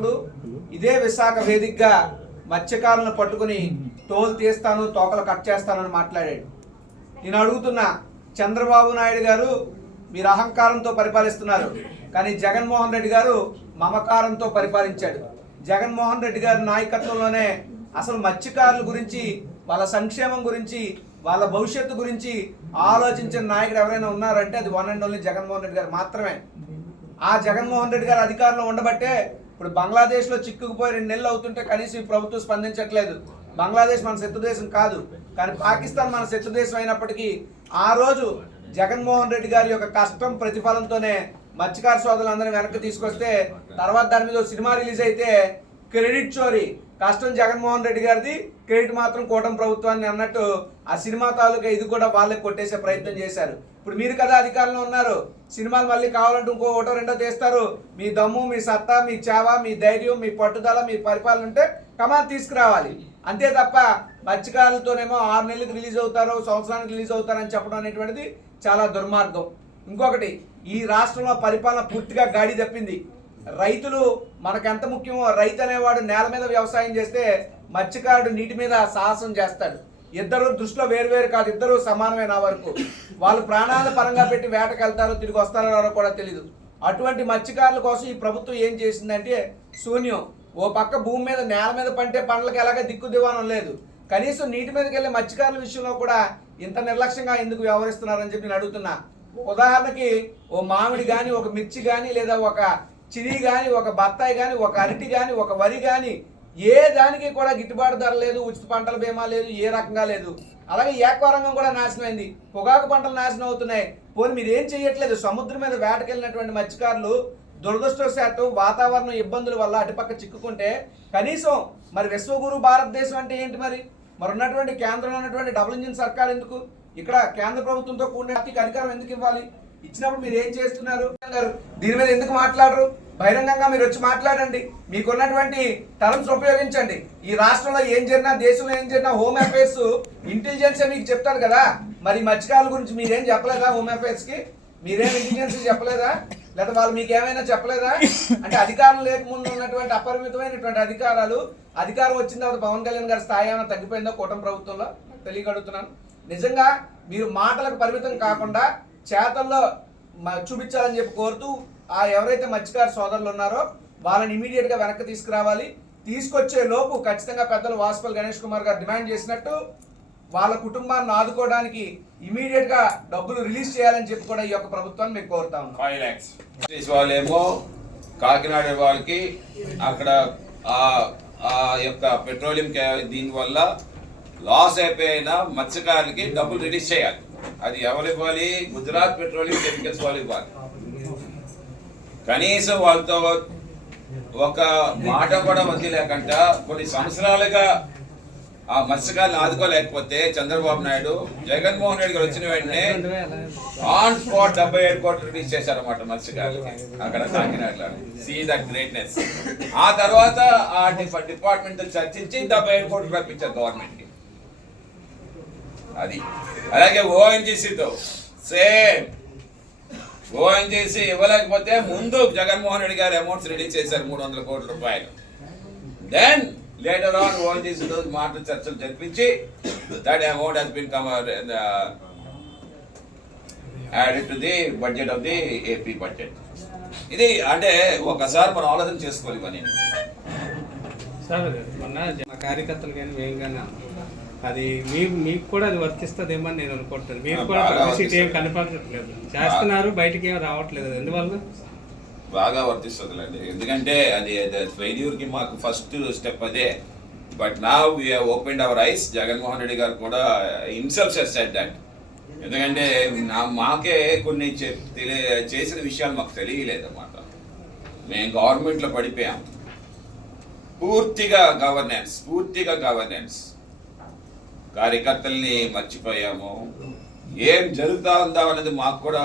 తమ్ముడు ఇదే విశాఖ వేదికగా మత్స్యకారులను పట్టుకుని తోలు తీస్తాను, తోకలు కట్ చేస్తానని మాట్లాడాడు. నేను అడుగుతున్నా, చంద్రబాబు నాయుడు గారు మీరు అహంకారంతో పరిపాలిస్తున్నారు, కానీ జగన్మోహన్ రెడ్డి గారు మమకారంతో పరిపాలించాడు. జగన్మోహన్ రెడ్డి గారి నాయకత్వంలోనే అసలు మత్స్యకారుల గురించి, వాళ్ళ సంక్షేమం గురించి, వాళ్ళ భవిష్యత్తు గురించి ఆలోచించిన నాయకుడు ఎవరైనా ఉన్నారంటే అది one and only Jaganmohan Reddy గారు మాత్రమే. ఆ జగన్మోహన్ రెడ్డి గారు అధికారంలో ఉండబట్టే ఇప్పుడు బంగ్లాదేశ్లో చిక్కుకుపోయి 2 నెలలు అవుతుంటే కనీసం ఈ ప్రభుత్వం స్పందించట్లేదు. బంగ్లాదేశ్ మన శత్రు దేశం కాదు, కానీ పాకిస్తాన్ మన శత్రు దేశం అయినప్పటికీ ఆ రోజు జగన్మోహన్ రెడ్డి గారి యొక్క కష్టం ప్రతిఫలంతోనే మత్స్యకార సోదరులందరినీ వెనక్కి తీసుకొస్తే తర్వాత దాని మీద సినిమా రిలీజ్ అయితే క్రెడిట్ చోరీ, కష్టం జగన్మోహన్ రెడ్డి గారిది, క్రెడిట్ మాత్రం కూటమి ప్రభుత్వాన్ని అన్నట్టు ఆ సినిమా తాలూకా ఇది కూడా వాళ్ళే కొట్టేసే ప్రయత్నం చేశారు. ఇప్పుడు మీరు కదా అధికారంలో ఉన్నారు, సినిమాలు మళ్ళీ కావాలంటే ఇంకో ఒకటో రెండో తీస్తారు. మీ దమ్ము, మీ సత్తా, మీ చావ, మీ ధైర్యం, మీ పట్టుదల, మీ పరిపాలన ఉంటే కమాన్ తీసుకురావాలి. అంతే తప్ప మత్స్యకారులతోనేమో 6 నెలలకు రిలీజ్ అవుతారు, సంవత్సరానికి రిలీజ్ అవుతారని చెప్పడం అనేటువంటిది చాలా దుర్మార్గం. ఇంకొకటి, ఈ రాష్ట్రంలో పరిపాలన పూర్తిగా గాడి తప్పింది. రైతులు మనకెంత ముఖ్యమో, రైతు అనేవాడు నేల మీద వ్యవసాయం చేస్తే మత్స్యకారుడు నీటి మీద సాహసం చేస్తాడు. ఇద్దరు దృష్టిలో వేరువేరు కాదు, ఇద్దరు సమానమే నా వరకు. వాళ్ళు ప్రాణాల పరంగా పెట్టి వేటకు వెళ్తారో తిరిగి వస్తారో కూడా తెలీదు. అటువంటి మత్స్యకారుల కోసం ఈ ప్రభుత్వం ఏం చేసిందంటే శూన్యం. ఓ పక్క భూమి మీద నేల మీద పంటే పంటలకు ఎలాగ దిక్కు దివానం లేదు, కనీసం నీటి మీదకి వెళ్ళే మత్స్యకారుల విషయంలో కూడా ఇంత నిర్లక్ష్యంగా ఎందుకు వ్యవహరిస్తున్నారని చెప్పి నేను అడుగుతున్నా. ఉదాహరణకి ఓ మామిడి కానీ, ఒక మిర్చి కానీ, లేదా ఒక చిరి కానీ, ఒక బత్తాయి కానీ, ఒక అరటి కానీ, ఒక వరి కానీ, ఏ దానికి కూడా గిట్టుబాటు ధర లేదు, ఉచిత పంటల బీమా లేదు, ఏ రకంగా లేదు. అలాగే ఏకవరంగం కూడా నాశనం అయింది, పొగాకు పంటలు నాశనం అవుతున్నాయి. పోనీ మీరు ఏం చేయట్లేదు. సముద్రం మీద వేటకెళ్ళినటువంటి మత్స్యకారులు దురదృష్టవశాత్తు వాతావరణ ఇబ్బందుల వల్ల అటుపక్క చిక్కుకుంటే కనీసం మరి విశ్వగురు భారతదేశం అంటే ఏంటి? మరి ఉన్నటువంటి కేంద్రంలో ఉన్నటువంటి డబుల్ ఇంజిన్ సర్కార్ ఎందుకు? ఇక్కడ కేంద్ర ప్రభుత్వంతో కూడిన అధికారం ఎందుకు ఇవ్వాలి? ఇచ్చినప్పుడు మీరు ఏం చేస్తున్నారు? దీని మీద ఎందుకు మాట్లాడరు? బహిరంగంగా మీరు వచ్చి మాట్లాడండి, మీకున్నటువంటి టర్మ్స్ ఉపయోగించండి. ఈ రాష్ట్రంలో ఏం జరిగినా, దేశంలో ఏం జరిగినా హోమ్ అఫైర్స్ ఇంటెలిజెన్స్ మీకు చెప్తారు కదా. మరి మత్స్యకారుల గురించి మీరేం చెప్పలేదా? హోమ్ అఫైర్స్ కి మీరేం ఇంటెలిజెన్స్ చెప్పలేదా? లేదా వాళ్ళు మీకు ఏమైనా చెప్పలేదా? అంటే అధికారం లేకముందు ఉన్నటువంటి అపరిమితమైనటువంటి అధికారం వచ్చిన తర్వాత పవన్ కళ్యాణ్ గారి స్థాయి ఏమైనా తగ్గిపోయిందో కూటమి ప్రభుత్వంలో? తెలియగడుగుతున్నాను. నిజంగా మీరు మాటలకు పరిమితం కాకుండా చేతల్లో చూపించాలని చెప్పి కోరుతూ ఎవరైతే మత్స్యకార సోదరులు ఉన్నారో వాళ్ళని ఇమీడియట్ గా వెనక్కి తీసుకురావాలి. తీసుకొచ్చే లోపు ఖచ్చితంగా పెద్దలు వాసుపల్లి గణేష్ కుమార్ గారు డిమాండ్ చేసినట్టు వాళ్ళ కుటుంబాన్ని ఆదుకోవడానికి ఇమీడియట్ గా డబ్బులు రిలీజ్ చేయాలని చెప్పి కూడా ఈ యొక్క ప్రభుత్వాన్ని మేము కోరుతా ఉన్నాం. 5 lakhs వాళ్ళేమో కాకినాడ వాళ్ళకి అక్కడ ఆ యొక్క పెట్రోలియం దీని వల్ల లాస్ అయిపోయిన మత్స్యకారులకి డబ్బులు రిలీజ్ చేయాలి. అది ఎవరు ఇవ్వాలి? గుజరాత్ పెట్రోలియం కెమికల్స్ వాళ్ళు ఇవ్వాలి. కనీసం వాళ్ళతో ఒక మాట కూడా వదిలేకుండా కొన్ని సంవత్సరాలుగా ఆ మత్స్యకారులను ఆదుకోలేకపోతే చంద్రబాబు నాయుడు, జగన్మోహన్ రెడ్డి గారు వచ్చిన వెంటనే ఆన్ స్పాట్ 77 కోట్లు రిలీజ్ చేశారన్నమాట మత్స్యకారులకి అక్కడ కాకినాడలో. See that greatness. ఆ తర్వాత ఆ డిపార్ట్మెంట్ చర్చించి 77 కోట్లు రప్పించారు గవర్నమెంట్ కి. అది అలాగే ఓఎన్జీసీతో సేమ్. ఓఎన్జీసీ ఇవ్వలేకపోతే ముందు జగన్మోహన్ రెడ్డి గారు అమౌంట్స్ రిలీజ్ చేశారు 300 కోట్ల రూపాయలు. దెన్ లేటర్ ఆన్ ఓఎన్జీసీతో మాటలు చర్చలు జరిపించి that amount has been added to the budget of the AP budget. ఇది అంటే ఒకసారి మనం ఆలోచన చేసుకోవాలి. ఇవన్నీ సార్ మొన్న కార్యకర్తలు కానీ మేము కానీ అది మీకు కూడా అది వర్తిస్తుందేమో అని నేను అనుకుంటాను. మీరు కూడా పబ్లిసిటీ ఏం కనపడట్లేదు, చేస్తున్నారు, బయటికి ఏం రావట్లేదు. ఎందువల్ల? బాగా వర్తిస్తుందిలేండి, ఎందుకంటే అది ఫెయిల్యూర్కి మాకు ఫస్ట్ స్టెప్ అదే. But now we have opened our eyes. Jaganmohan Reddy గారు కూడా హిమ్సెల్ఫ్ హస్ సెడ్ దట్. ఎందుకంటే మాకే కొన్ని చేసిన విషయాలు మాకు తెలియలేదన్నమాట. మేము గవర్నమెంట్లో పడిపోయాం. పూర్తిగా గవర్నెన్స్ కార్యకర్తల్ని మర్చిపోయాము. ఏం జరుగుతా ఉందా అనేది మాకు కూడా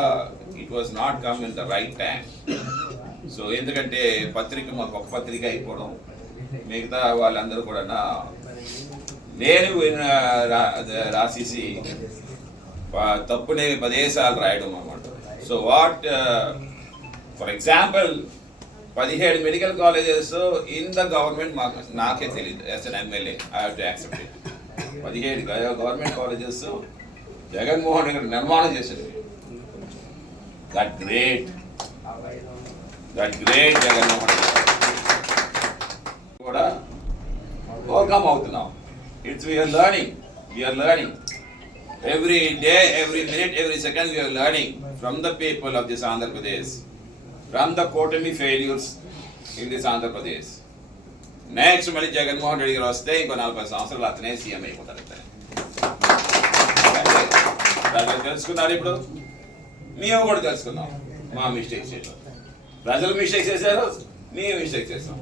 it was not come in the right time. So ఎందుకంటే పత్రిక మాకు ఒక పత్రిక అయిపోవడం, మిగతా వాళ్ళందరూ కూడా నేను రాసేసి తప్పునే 10 సార్లు రాయడం అన్నమాట. So what for example 17 medical colleges in the government నాకే తెలియదు. As an MLA I have to accept it. 17 government colleges Jaganmohan Reddy నిర్మాణం చేశారు. దట్ గ్రేట్ జగన్మోహన్ రెడ్డి కూడా ఓవర్కమ్ అవుతున్నాం. It's we're learning every day, every minute, every second we are learning from the people of this Andhra Pradesh, from the quarterly failures in this Andhra Pradesh. Next మళ్ళీ జగన్మోహన్ రెడ్డి గారు వస్తే ఇంకో 40 సంవత్సరాలు అతనే CM అయిపోతారు. ప్రజలు తెలుసుకున్నారు. ఇప్పుడు మేము కూడా తెలుసుకున్నాం మా మిస్టేక్స్. ప్రజలు మిస్టేక్స్ చేశారు, మేము మిస్టేక్స్ చేస్తాం.